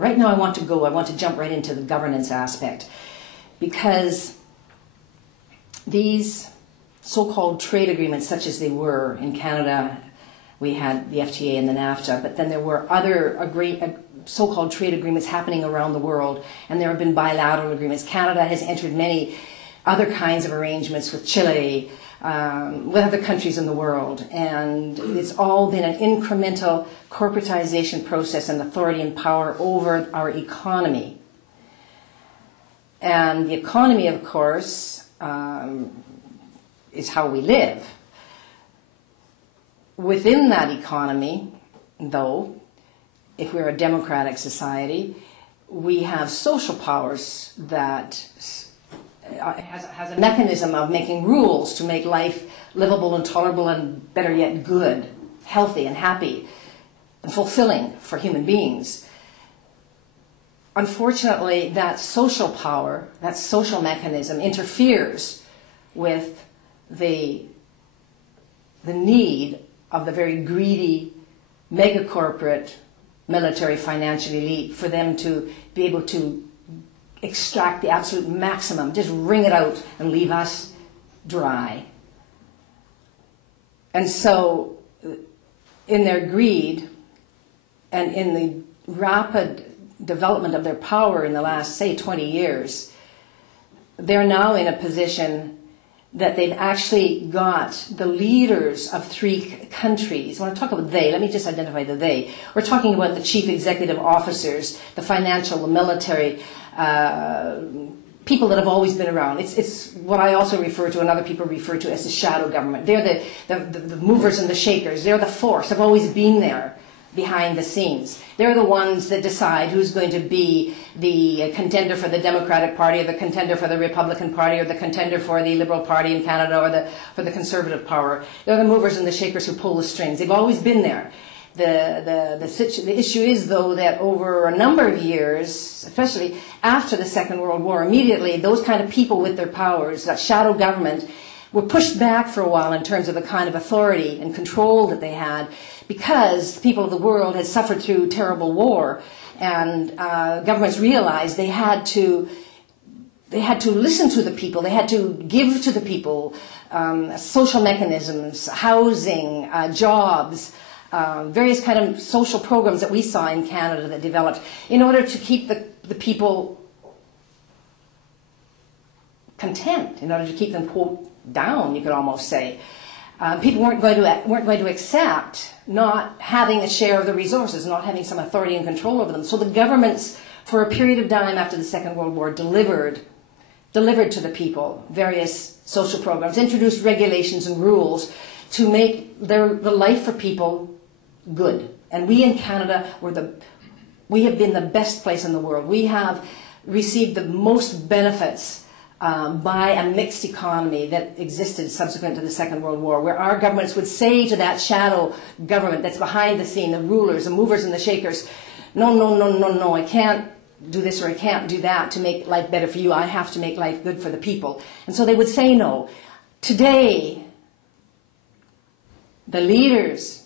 Right now I want to jump right into the governance aspect, because these so-called trade agreements, such as they were in Canada, we had the FTA and the NAFTA, but then there were other so-called trade agreements happening around the world, and there have been bilateral agreements. Canada has entered many other kinds of arrangements with Chile, with other countries in the world, and it's all been an incremental corporatization process and authority and power over our economy. And the economy, of course, is how we live. Within that economy, though, if we're a democratic society, we have social powers that has a mechanism of making rules to make life livable and tolerable and, better yet, good, healthy and happy and fulfilling for human beings. Unfortunately, that social power, that social mechanism interferes with the need of the very greedy, mega-corporate, military, financial elite for them to be able to extract the absolute maximum, just wring it out and leave us dry. And so, in their greed and in the rapid development of their power in the last, say, 20 years, they're now in a position that they've actually got the leaders of 3 countries. When I talk about they, let me just identify the they. We're talking about the chief executive officers, the financial, the military, people that have always been around. It's what I also refer to and other people refer to as the shadow government. They're the movers and the shakers. They're the force. They've always been there behind the scenes. They're the ones that decide who's going to be the contender for the Democratic Party, or the contender for the Republican Party, or the contender for the Liberal Party in Canada, or for the Conservative power. They're the movers and the shakers who pull the strings. They've always been there. The issue is, though, that over a number of years, especially after the Second World War, immediately those kind of people with their powers, that shadow government, were pushed back for a while in terms of the kind of authority and control that they had, because the people of the world had suffered through terrible war, and governments realized they had to listen to the people, they had to give to the people social mechanisms, housing, jobs, various kind of social programs that we saw in Canada that developed in order to keep the people content, in order to keep them, quote, down, you could almost say. People weren't going to accept not having a share of the resources, not having some authority and control over them. So the governments, for a period of time after the Second World War, delivered to the people various social programs, introduced regulations and rules to make the life for people good. And we in Canada we have been the best place in the world. We have received the most benefits by a mixed economy that existed subsequent to the Second World War, where our governments would say to that shadow government that's behind the scene, the rulers, the movers and the shakers, no, I can't do this or I can't do that to make life better for you. I have to make life good for the people. And so they would say no. Today, the leaders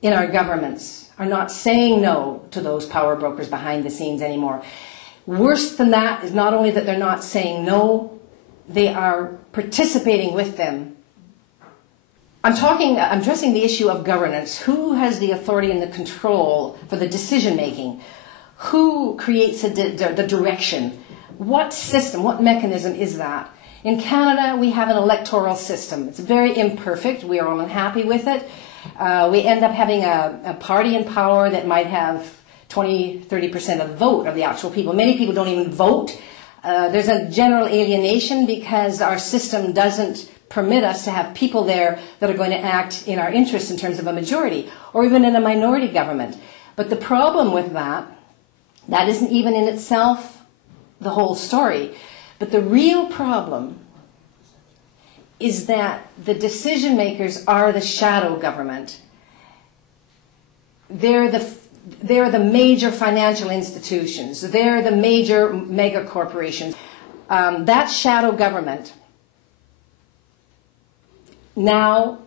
in our governments are not saying no to those power brokers behind the scenes anymore. Worse than that is not only that they're not saying no, they are participating with them. I'm addressing the issue of governance. Who has the authority and the control for the decision making? Who creates the direction? What system, what mechanism is that? In Canada, we have an electoral system. It's very imperfect. We are all unhappy with it. We end up having a party in power that might have 20–30% of the vote of the actual people. Many people don't even vote. There's a general alienation because our system doesn't permit us to have people there that are going to act in our interests in terms of a majority, or even in a minority government. But the problem with that isn't even in itself the whole story. But the real problem is that the decision makers are the shadow government. They're the major financial institutions. They're the major mega corporations. That shadow government now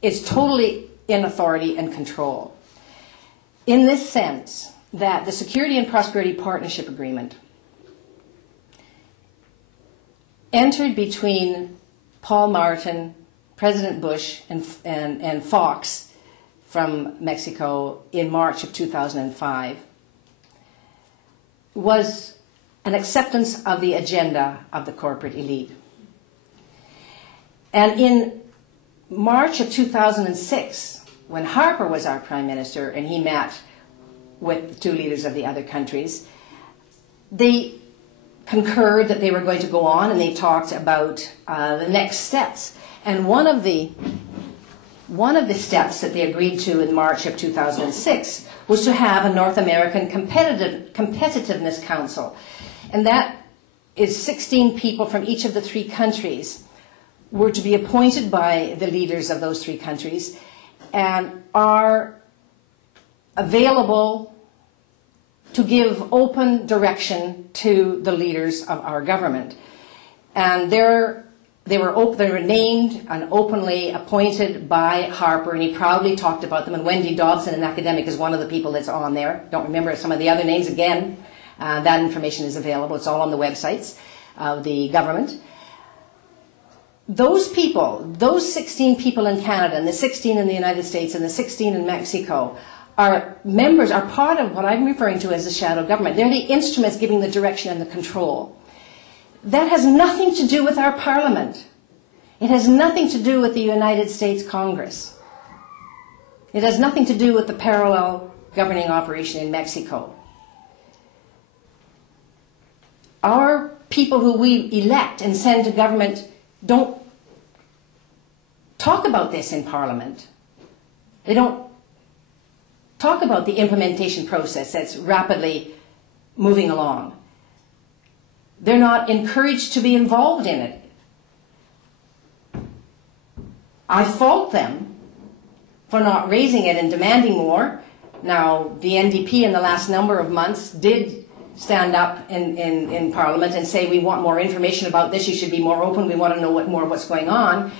is totally in authority and control. In this sense, that the Security and Prosperity Partnership Agreement entered between Paul Martin, President Bush, and Fox from Mexico in March of 2005 was an acceptance of the agenda of the corporate elite. And in March of 2006, when Harper was our Prime Minister and he met with the two leaders of the other countries, they concurred that they were going to go on, and they talked about the next steps. And one of the steps that they agreed to in March of 2006 was to have a North American Competitiveness Council. And that is 16 people from each of the three countries were to be appointed by the leaders of those three countries and are available to give open direction to the leaders of our government. And they were named and openly appointed by Harper, and he proudly talked about them. And Wendy Dobson, an academic, is one of the people that's on there. Don't remember some of the other names again. That information is available. It's all on the websites of the government. Those people, those 16 people in Canada, and the 16 in the United States, and the 16 in Mexico, are members, are part of what I'm referring to as the shadow government. They're the instruments giving the direction and the control. That has nothing to do with our Parliament. It has nothing to do with the United States Congress. It has nothing to do with the parallel governing operation in Mexico. Our people who we elect and send to government don't talk about this in Parliament. They don't talk about the implementation process that's rapidly moving along. They're not encouraged to be involved in it. I fault them for not raising it and demanding more. Now, the NDP in the last number of months did stand up in Parliament and say, we want more information about this, you should be more open, we want to know more of what's going on.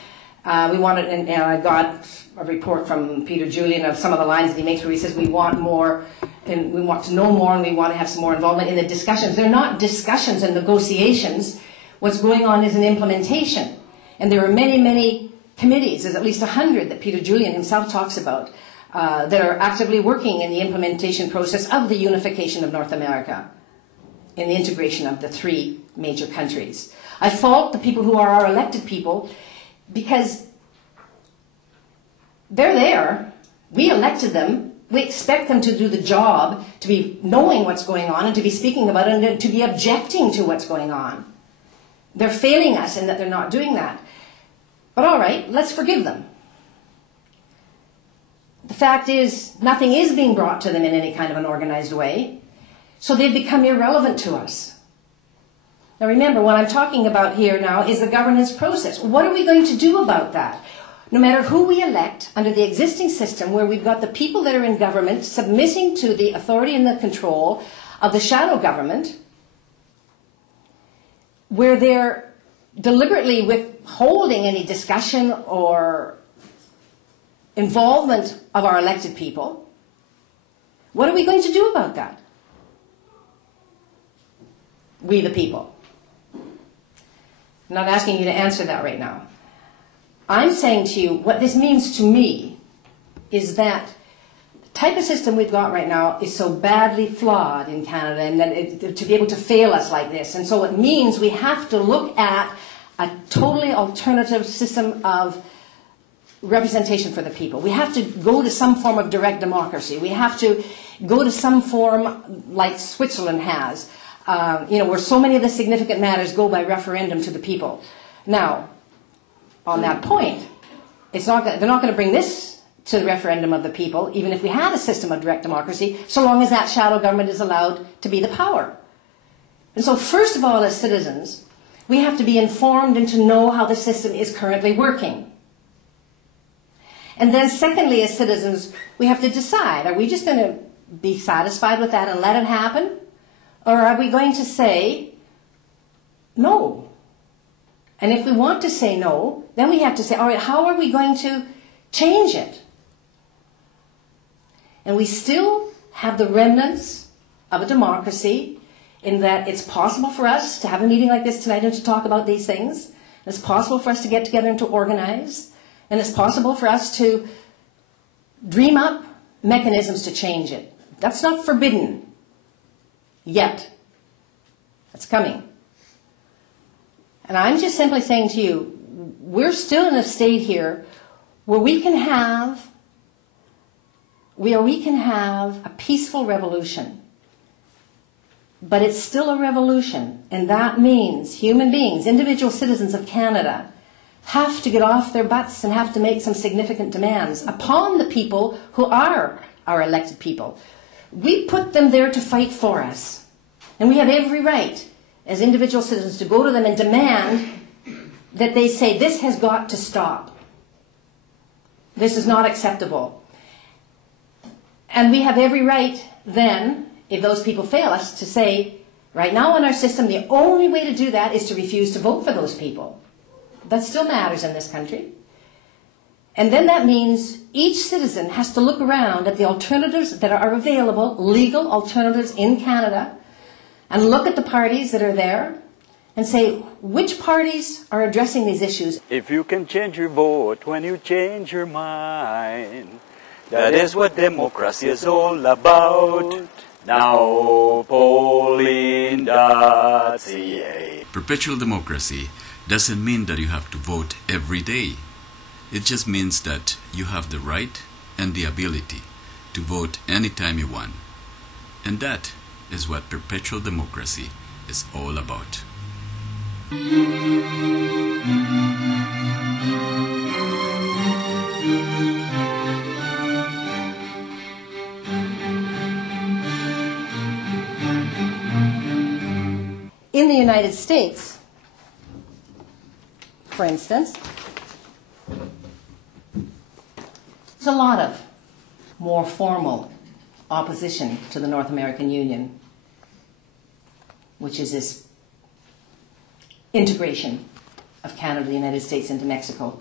And I got a report from Peter Julian of some of the lines that he makes where he says we want more, and we want to know more, and we want to have some more involvement in the discussions. They're not discussions and negotiations. What's going on is an implementation. And there are many, many committees, there's at least 100 that Peter Julian himself talks about, that are actively working in the implementation process of the unification of North America, in the integration of the three major countries. I fault the people who are our elected people, because they're there, we elected them, we expect them to do the job, to be knowing what's going on and to be speaking about it and to be objecting to what's going on. They're failing us in that they're not doing that. But all right, let's forgive them. The fact is, nothing is being brought to them in any kind of an organized way, so they've become irrelevant to us. Now remember, what I'm talking about here now is the governance process. What are we going to do about that? No matter who we elect under the existing system, where we've got the people that are in government submitting to the authority and the control of the shadow government, where they're deliberately withholding any discussion or involvement of our elected people, what are we going to do about that? We the people. I'm not asking you to answer that right now. I'm saying to you, what this means to me is that the type of system we've got right now is so badly flawed in Canada, and that to be able to fail us like this. And so it means we have to look at a totally alternative system of representation for the people. We have to go to some form of direct democracy. We have to go to some form like Switzerland has, where so many of the significant matters go by referendum to the people. Now, on that point, they're not going to bring this to the referendum of the people, even if we had a system of direct democracy, so long as that shadow government is allowed to be the power. And so first of all, as citizens, we have to be informed and to know how the system is currently working. And then secondly, as citizens, we have to decide, are we just going to be satisfied with that and let it happen? Or are we going to say no? And if we want to say no, then we have to say, all right, how are we going to change it? And we still have the remnants of a democracy, in that it's possible for us to have a meeting like this tonight and to talk about these things. It's possible for us to get together and to organize. And it's possible for us to dream up mechanisms to change it. That's not forbidden yet. That's coming. And I'm just simply saying to you, we're still in a state here where we can have a peaceful revolution. But it's still a revolution, and that means human beings, individual citizens of Canada, have to get off their butts and have to make some significant demands upon the people who are our elected people. We put them there to fight for us, and we have every right as individual citizens to go to them and demand that they say, this has got to stop. This is not acceptable. And we have every right then, if those people fail us, to say, right now in our system, the only way to do that is to refuse to vote for those people. That still matters in this country. And then that means each citizen has to look around at the alternatives that are available, legal alternatives in Canada, and look at the parties that are there and say, which parties are addressing these issues? If you can change your vote when you change your mind, that is what democracy is all about. Now polling.ca. Perpetual democracy doesn't mean that you have to vote every day. It just means that you have the right and the ability to vote anytime you want. And that is what perpetual democracy is all about. In the United States, for instance, there's a lot of more formal opposition to the North American Union, which is this integration of Canada, the United States, into Mexico,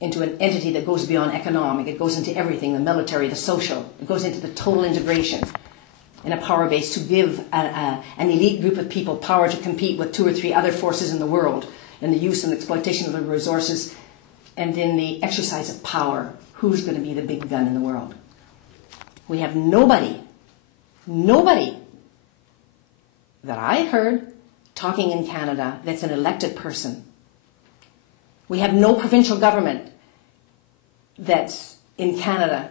into an entity that goes beyond economic. It goes into everything, the military, the social. It goes into the total integration in a power base to give an elite group of people power to compete with 2 or 3 other forces in the world in the use and exploitation of the resources and in the exercise of power. Who's going to be the big gun in the world? We have nobody that I heard talking in Canada that's an elected person. We have no provincial government that's in Canada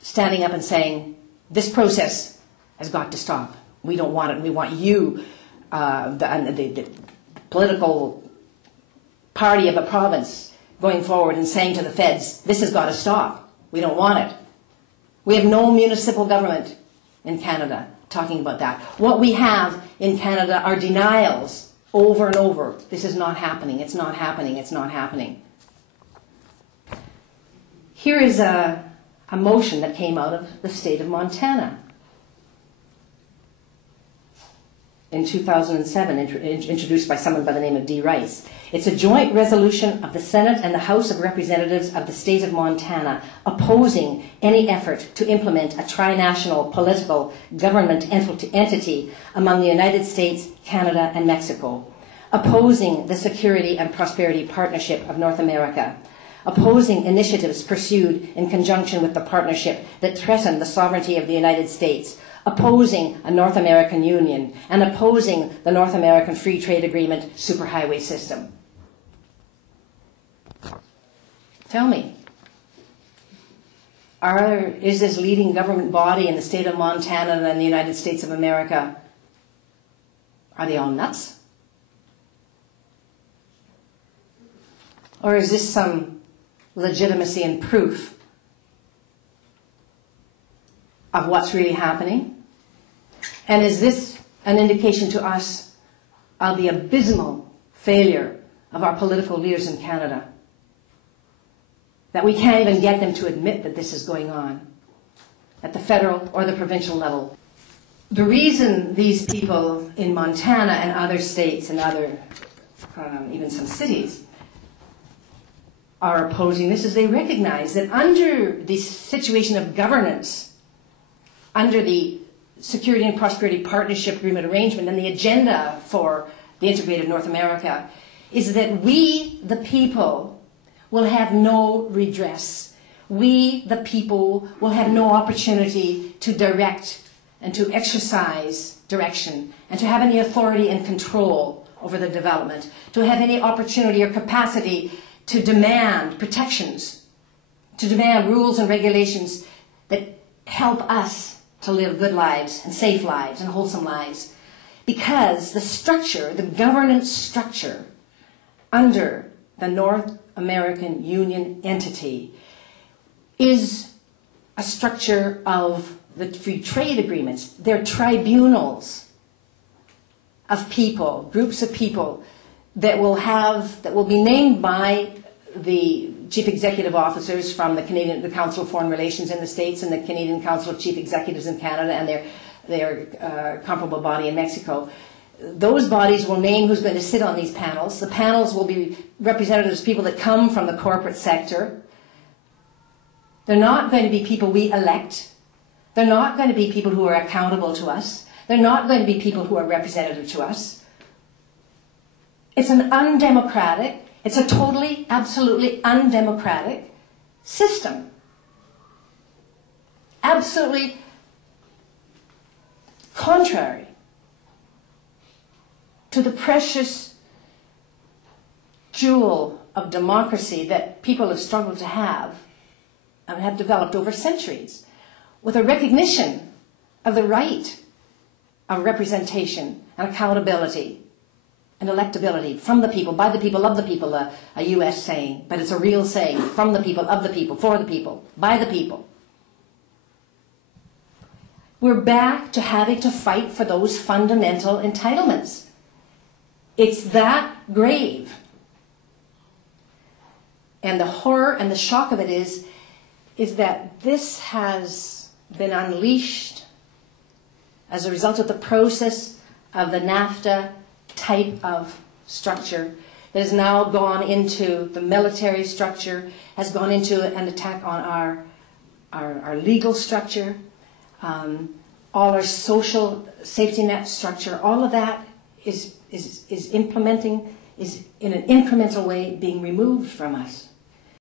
standing up and saying, this process has got to stop. We don't want it. We want you, the political party of a province, going forward and saying to the feds, this has got to stop. We don't want it. We have no municipal government in Canada talking about that. What we have in Canada are denials over and over. This is not happening. It's not happening. It's not happening. Here is a motion that came out of the state of Montana in 2007, introduced by someone by the name of D. Rice. It's a joint resolution of the Senate and the House of Representatives of the state of Montana opposing any effort to implement a trinational political government entity among the United States, Canada, and Mexico, opposing the Security and Prosperity Partnership of North America, opposing initiatives pursued in conjunction with the partnership that threaten the sovereignty of the United States, opposing a North American Union, and opposing the North American Free Trade Agreement superhighway system. Tell me, is this leading government body in the state of Montana and the United States of America, are they all nuts? Or is this some legitimacy and proof of what's really happening? And is this an indication to us of the abysmal failure of our political leaders in Canada? That we can't even get them to admit that this is going on at the federal or the provincial level. The reason these people in Montana and other states and other, even some cities, are opposing this is they recognize that under the situation of governance, under the Security and Prosperity Partnership Agreement arrangement and the agenda for the integrated North America is that we, the people, will have no redress. We, the people, will have no opportunity to direct and to exercise direction and to have any authority and control over the development, to have any opportunity or capacity to demand protections, to demand rules and regulations that help us to live good lives and safe lives and wholesome lives. Because the structure, the governance structure under the North American Union entity is a structure of the free trade agreements. They're tribunals of people, groups of people that will be named by the chief executive officers from the Council of Foreign Relations in the States and the Canadian Council of Chief Executives in Canada and their comparable body in Mexico. Those bodies will name who's going to sit on these panels. The panels will be representatives of people that come from the corporate sector. They're not going to be people we elect. They're not going to be people who are accountable to us. They're not going to be people who are representative to us. It's an undemocratic, it's a totally, absolutely undemocratic system. Absolutely contrary to the precious jewel of democracy that people have struggled to have and have developed over centuries, with a recognition of the right of representation and accountability and electability from the people, by the people, of the people, a US saying, but it's a real saying, from the people, of the people, for the people, by the people. We're back to having to fight for those fundamental entitlements. It's that grave. And the horror and the shock of it is that this has been unleashed as a result of the process of the NAFTA type of structure that has now gone into the military structure, has gone into an attack on our legal structure, all our social safety net structure. All of that is in an incremental way being removed from us.